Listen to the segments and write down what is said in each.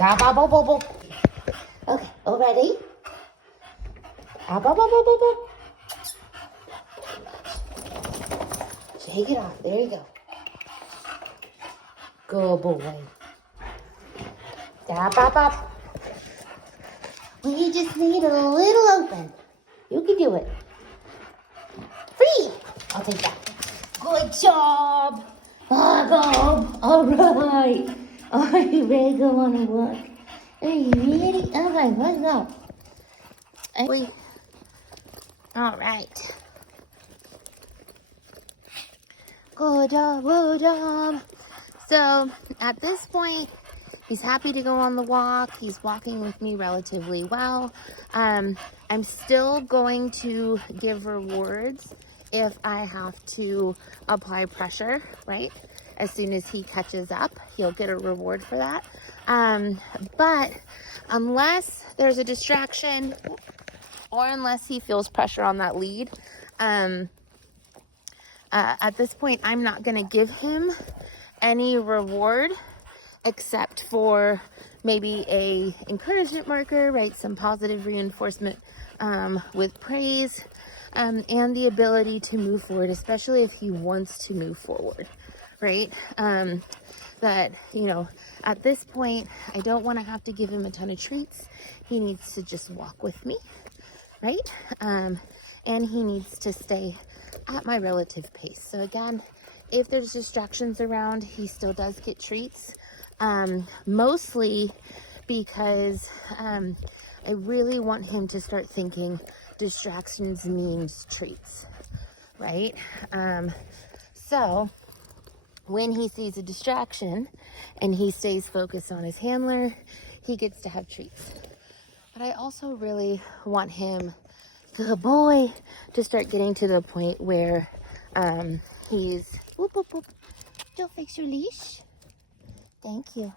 Up, up, up, up, up. Okay, all ready? Up, up, up, up, up, up. Shake it off. There you go. Good boy. Up, up, up. We just need a little open. You can do it. Free. I'll take that. Good job. Bob. All right. Are you ready to go on a walk? Are you ready? All right, let's go. All right. Good job, good job. So at this point, he's happy to go on the walk. He's walking with me relatively well. I'm still going to give rewards if I have to apply pressure, right? As soon as he catches up, he'll get a reward for that. But unless there's a distraction or unless he feels pressure on that lead, at this point, I'm not going to give him any reward except for maybe a encouragement marker, right? Some positive reinforcement with praise and the ability to move forward, especially if he wants to move forward, right? That, you know, at this point, I don't want to have to give him a ton of treats. He needs to just walk with me, right? And he needs to stay at my relative pace. So again, if there's distractions around, he still does get treats. Mostly because I really want him to start thinking distractions means treats, right? So when he sees a distraction and he stays focused on his handler, he gets to have treats. But I also really want him, good boy, to start getting to the point where he's, whoop, whoop, whoop. Don't fix your leash. Thank you.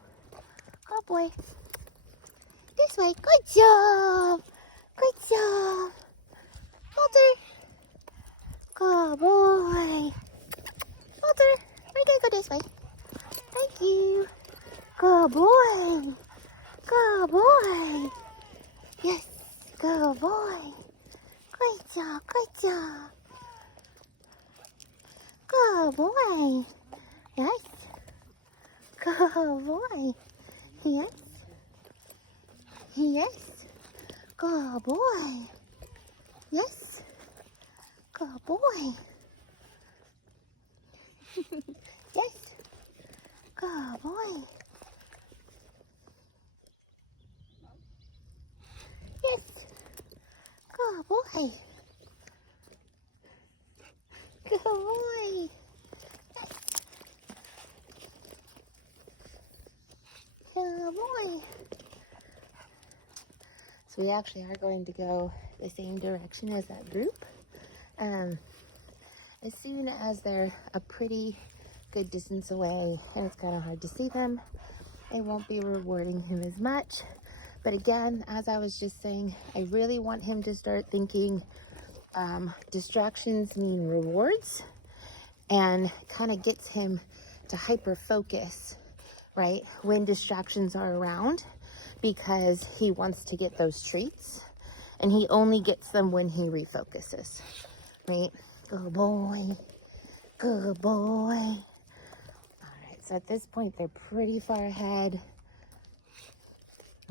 Good boy. This way. Good job. Good job. Walter. Good boy. Walter, we're gonna go this way. Thank you. Good boy. Good boy. Yes. Good boy. Great job. Great job. Good boy. Yes. Good boy. Yes. Yes. Good boy. Yes. Good boy. Yes. Good boy. Yes. Good boy. Good boy. Good boy. So we actually are going to go the same direction as that group. As soon as they're a pretty good distance away and it's kind of hard to see them, I won't be rewarding him as much. But again, as I was just saying, I really want him to start thinking distractions mean rewards, and kind of gets him to hyper focus, right, when distractions are around, because he wants to get those treats and he only gets them when he refocuses, right? Good boy. Good boy. All right, so at this point they're pretty far ahead.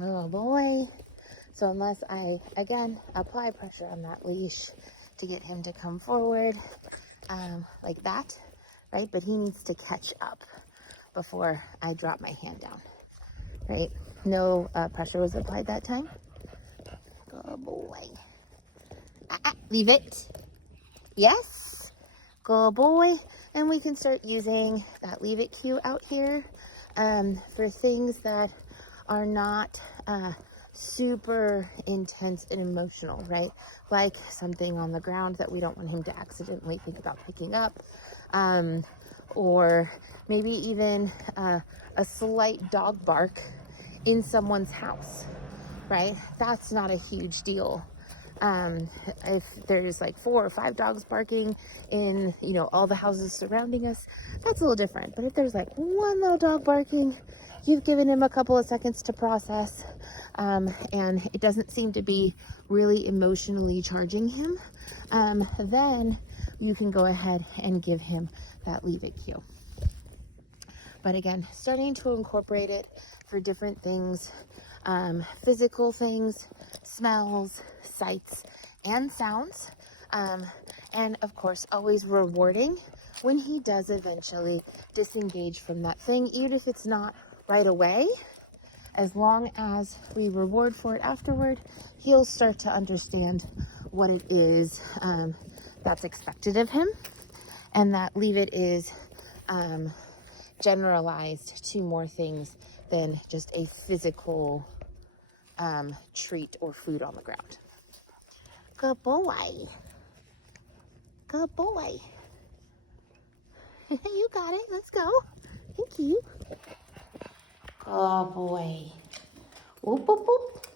Oh boy. So unless I again apply pressure on that leash to get him to come forward, like that, right? But he needs to catch up before I drop my hand down, right? No pressure was applied that time. Good boy. Leave it. Yes. Good boy. And we can start using that leave it cue out here for things that are not super intense and emotional, right? Like something on the ground that we don't want him to accidentally think about picking up, or maybe even a slight dog bark in someone's house, right? That's not a huge deal. If there's like 4 or 5 dogs barking in, you know, all the houses surrounding us, that's a little different. But if there's like one little dog barking you've given him a couple of seconds to process, and it doesn't seem to be really emotionally charging him, then you can go ahead and give him that leave it cue. But again, starting to incorporate it for different things, physical things, smells, sights, and sounds. And of course, always rewarding when he does eventually disengage from that thing, even if it's not right away. As long as we reward for it afterward, he'll start to understand what it is that's expected of him. And that leave it is generalized to more things than just a physical treat or food on the ground. Good boy. Good boy. You got it. Let's go. Thank you. Good boy. Whoop, whoop, whoop.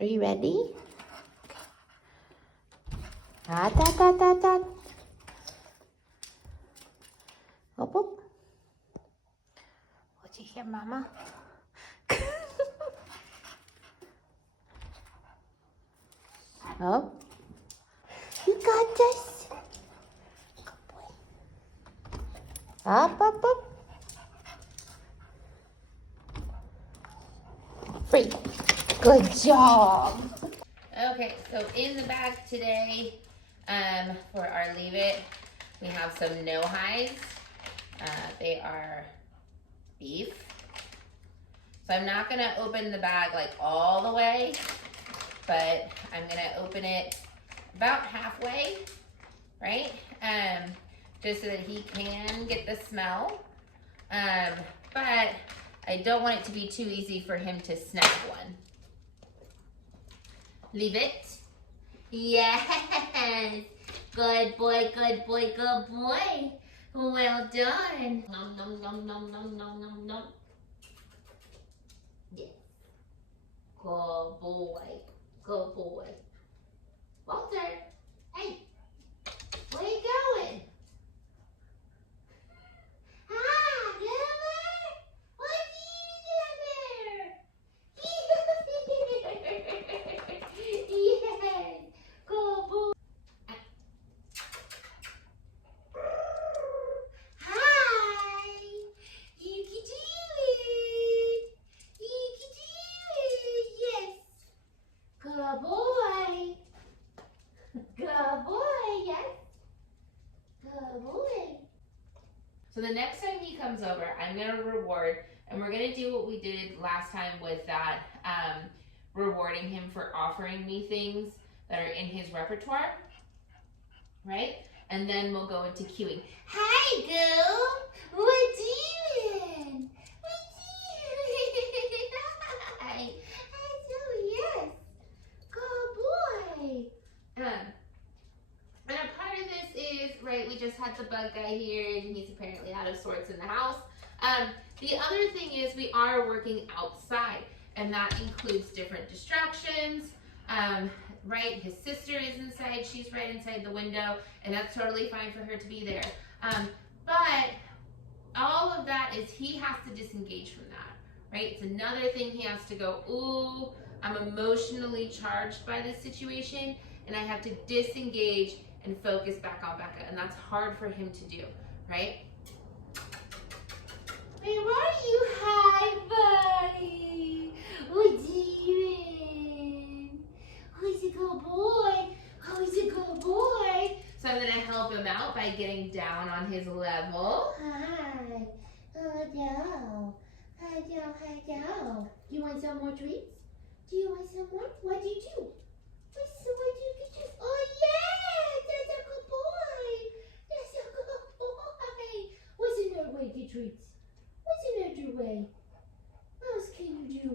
Are you ready? Ah, da, da, da, da. Whoop, whoop. What you hear, Mama? Oh. You got this. Good boy. Up, up, up. Free. Good job. Okay, so in the bag today, for our leave it, we have some no highs. They are beef. So I'm not gonna open the bag like all the way, but I'm gonna open it about halfway, right? Just so that he can get the smell. But I don't want it to be too easy for him to snap one. Leave it. Yes. Good boy, good boy, good boy. Well done. Nom, nom, nom, nom, nom, nom, nom, nom. Yes. Good boy. Good boy. Walter. Hey. Where you going? Hi, Gilbert. What are you doing there? Yes. Good boy. Hi. You can do it. You can do it. Yes. Good boy. Good boy. Yes. Good boy. So the next time he comes over, I'm gonna reward, and we're gonna do what we did last time with that, rewarding him for offering me things that are in his repertoire, right? And then we'll go into cueing. Hi, Goo. What doing? What doing? Hi. Hi, yes. Good boy. And a part of this is, right, we just had the bug guy here and he's apparently out of sorts in the house. The other thing is we are working outside, and that includes different distractions, right? His sister is inside, she's right inside the window, and that's totally fine for her to be there. But all of that is he has to disengage from that, right? It's another thing he has to go, ooh, I'm emotionally charged by this situation, and I have to disengage and focus back on Becca, and that's hard for him to do, right? Where are you? Hi, buddy. What are you doing? Oh, he's a good boy. Oh, he's a good boy. So I'm gonna help him out by getting down on his level. Hi. Hello. Hello, hello. You want some more treats? Do you want some more? What do you do? What do you do? Oh, yeah, that's a good boy. That's a good boy. What's another way to get treats? What's another way? What else can you do?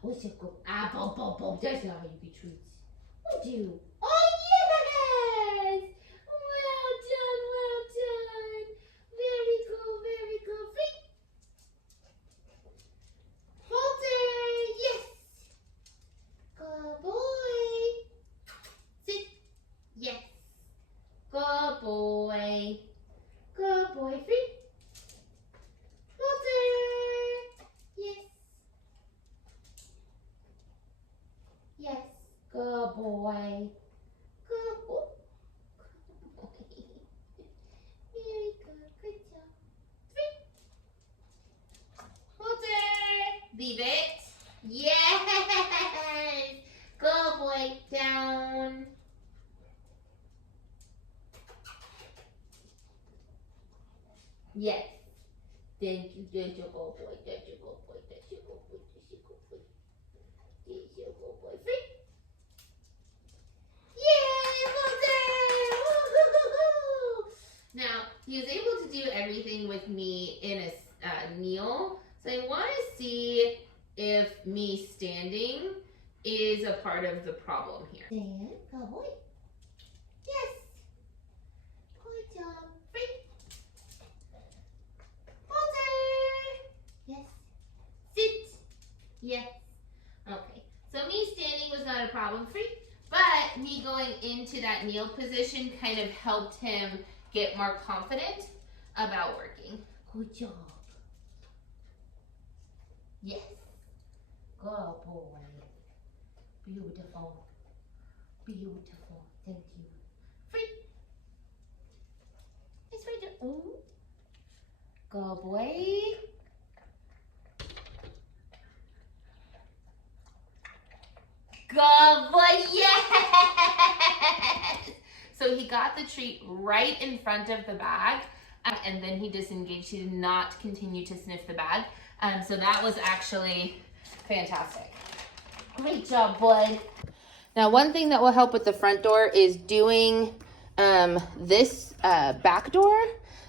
What's a good apple? That's not how you get treats. What do you? Oh, yes! Well done, well done. Very good, very good. Free. Walter, yes. Good boy. Sit. Yes. Good boy. Good boy. Free. Walter. Leave it. Yes. Go, boy. Down. Yes. Thank you. There's your go, boy. There's your go, boy. There's your go, boy. There's your go, boy. There's your go, boy. Free. Yay, well done. Now, he was able to do everything with me in a kneel. So I want to see if me standing is a part of the problem here. Stand, go boy. Yes. Good job. Free. Walter. Yes. Sit. Yes. Okay. So me standing was not a problem. Free. But me going into that kneel position kind of helped him get more confident about working. Good job. Yes. Good boy. Beautiful. Beautiful. Thank you. Free. It's right there. Oh. Good boy. Good boy. Yes. So he got the treat right in front of the bag, and then he disengaged. He did not continue to sniff the bag. So that was actually fantastic. Great job, bud. Now, one thing that will help with the front door is doing this back door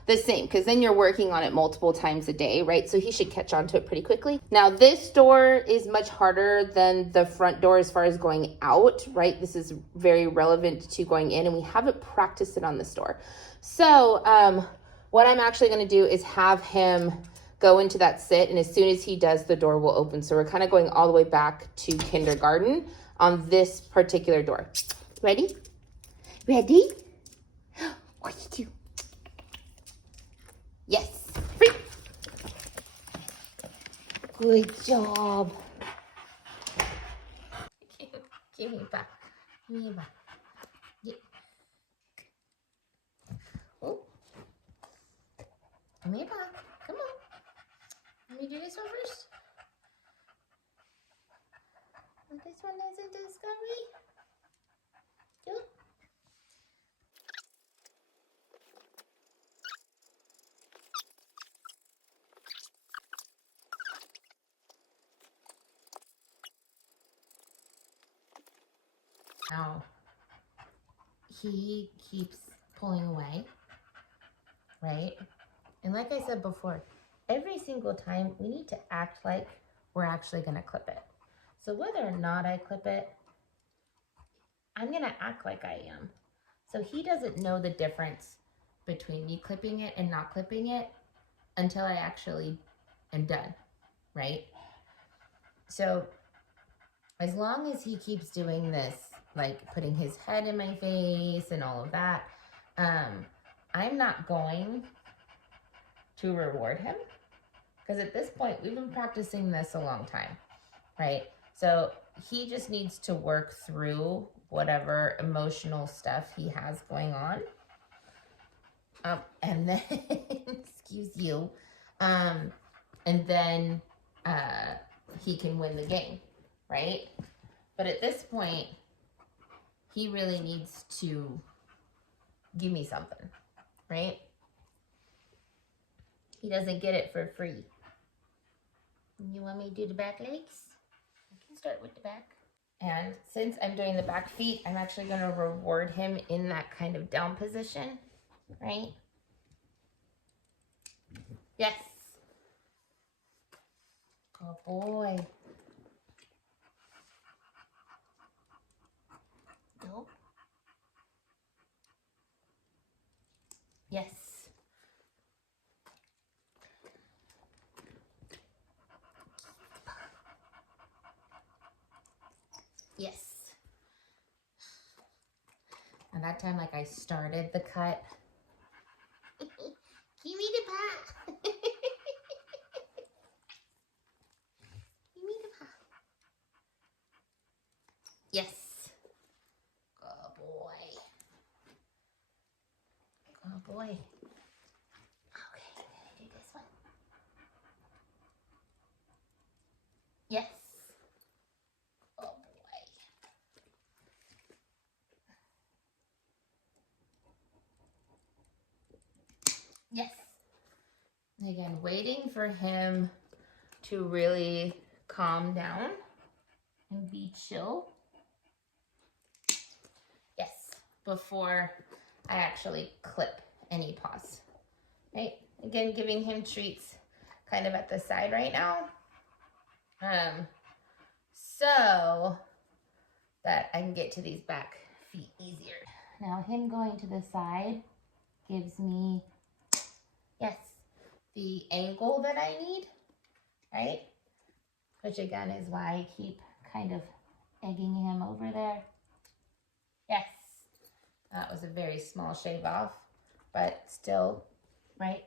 the same, because then you're working on it multiple times a day, right? So he should catch on to it pretty quickly. Now, this door is much harder than the front door as far as going out, right? This is very relevant to going in, and we haven't practiced it on this door. So what I'm actually going to do is have him go into that sit, and as soon as he does, the door will open. So we're kind of going all the way back to kindergarten on this particular door. Ready? Ready? What do you do? Yes. Free. Good job. Give me back. Give me back. Yeah. Oh. Give me back. Come on. Let me do this one first. This one isn't discovery. Do it. Now, he keeps pulling away, right? And like I said before, every single time we need to act like we're actually going to clip it. So whether or not I clip it, I'm going to act like I am. So he doesn't know the difference between me clipping it and not clipping it until I actually am done, right? So as long as he keeps doing this, like putting his head in my face and all of that, I'm not going to reward him, because at this point we've been practicing this a long time, right? So he just needs to work through whatever emotional stuff he has going on, and then excuse you, and then he can win the game, right? But at this point, he really needs to give me something, right? He doesn't get it for free. You want me to do the back legs? I can start with the back. And since I'm doing the back feet, I'm actually going to reward him in that kind of down position, right? Yes. Oh boy. Go. Yes. Yes. And that time, like, I started the cut. Give me the paw. Give me the paw. Yes. Good boy. Good boy. Okay, I'm gonna do this one. Yes. Again, waiting for him to really calm down and be chill. Yes, before I actually clip any paws. Right? Again, giving him treats kind of at the side right now. So that I can get to these back feet easier. Now him going to the side gives me, yes, the angle that I need, right? Which again is why I keep kind of egging him over there. Yes, that was a very small shave off, but still, right?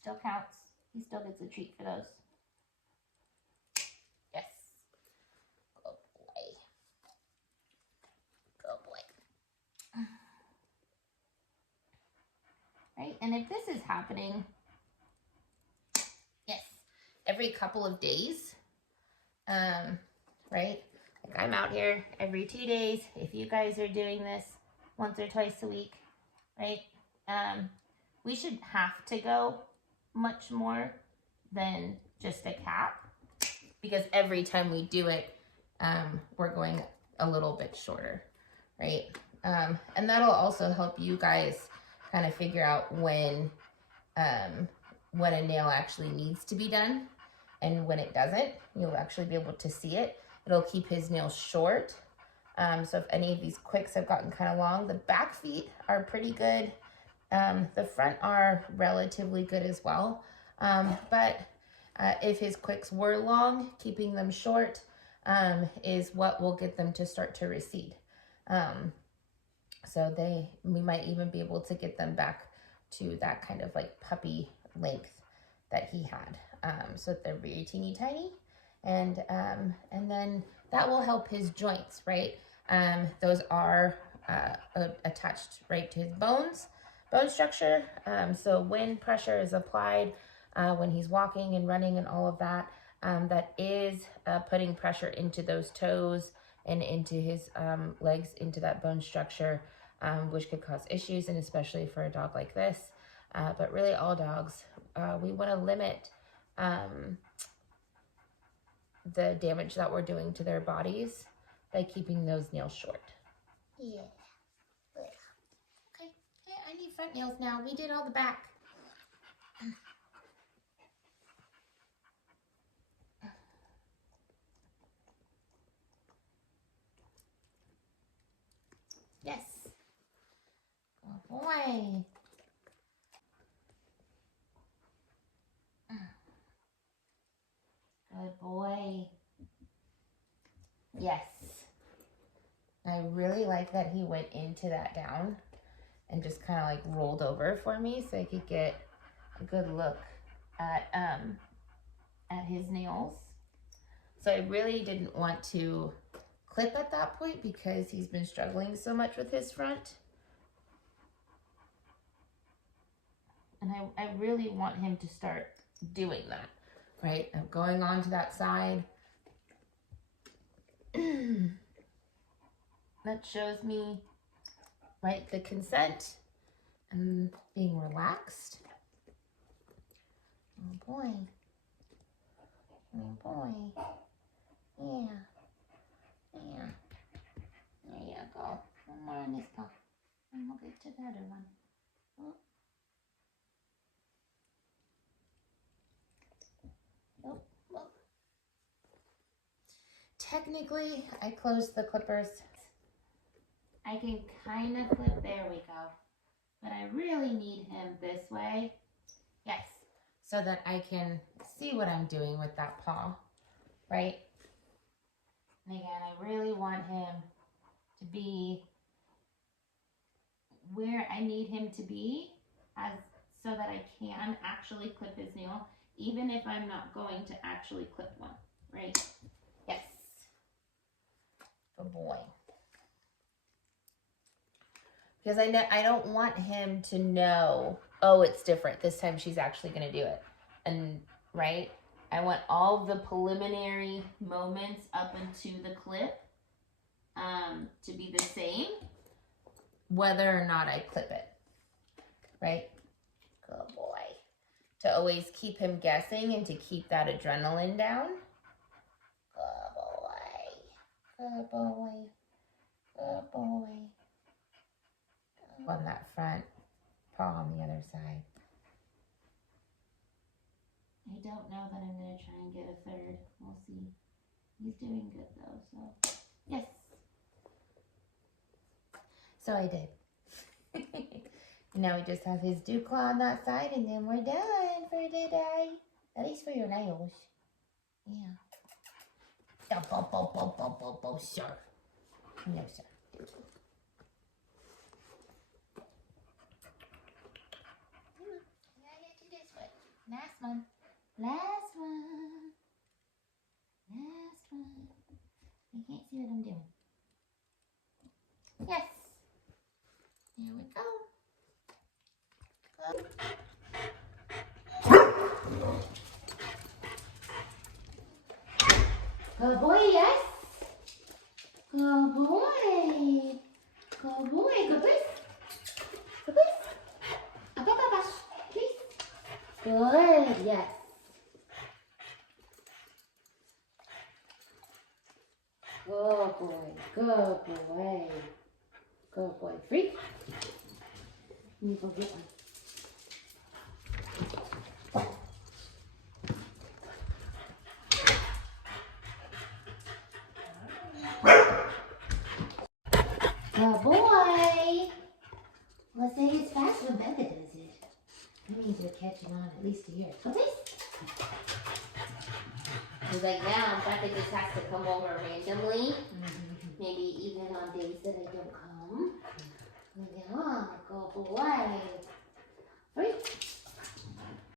Still counts. He still gets a treat for those. Yes. Good boy. Good boy. Right, and if this is happening, yes, every couple of days, right? Like I'm out here every 2 days. If you guys are doing this once or twice a week, right? We should have to go much more than just a cap, because every time we do it, we're going a little bit shorter, right? And that'll also help you guys kind of figure out when a nail actually needs to be done and when it doesn't. You'll actually be able to see it. It'll keep his nails short. So if any of these quicks have gotten kind of long, the back feet are pretty good. The front are relatively good as well. But if his quicks were long, keeping them short is what will get them to start to recede. So we might even be able to get them back to that kind of like puppy length that he had. So they're very teeny tiny, and then that will help his joints, right? Those are attached right to his bone structure. So when pressure is applied, when he's walking and running and all of that, that is putting pressure into those toes and into his legs, into that bone structure, which could cause issues, and especially for a dog like this. But really all dogs, we want to limit the damage that we're doing to their bodies by keeping those nails short. Yeah. Okay, I need front nails now. We did all the back. Yes. Good boy. Good boy. Yes. I really like that he went into that down and just kind of like rolled over for me so I could get a good look at his nails. So I really didn't want to clip at that point because he's been struggling so much with his front. And I really want him to start doing that, right? I'm going on to that side. That shows me, right, the consent and being relaxed. Oh boy. Oh boy. Yeah. Yeah. There you go. One more on this paw. And we'll get to the other one. Oh. Nope. Oh. Technically, I closed the clippers. I can kind of clip, there we go. But I really need him this way. Yes. So that I can see what I'm doing with that paw, right? And again, I really want him to be where I need him to be, so that I can actually clip his nail, even if I'm not going to actually clip one, right? Yes. Good boy. Because I don't want him to know, oh, it's different. This time she's actually going to do it. And, right? I want all the preliminary moments up into the clip to be the same, whether or not I clip it. Right? Good boy. to always keep him guessing and to keep that adrenaline down. Good boy. Good boy. Good boy. On that front paw on the other side. I don't know that I'm going to try and get a third. We'll see. He's doing good though, so yes. So I did. And now we just have his dew claw on that side, and then we're done for today. At least for your nails. Yeah. Oh, sir. No, sir. Last one. Last one. Last one. I can't see what I'm doing. Yes. There we go. Good boy, yes. Good boy. Good boy. Good boy. Good boy. Up, up, up, up. Please. Good, yes. Good boy. Good boy. Good boy. Freak. Let me go get one. Good boy. Let's say it's fast when Becca does it. That means you're catching on at least here. Come please. Because like now, Becca just has to come over randomly. Maybe even on days that I don't come. Yeah, good boy.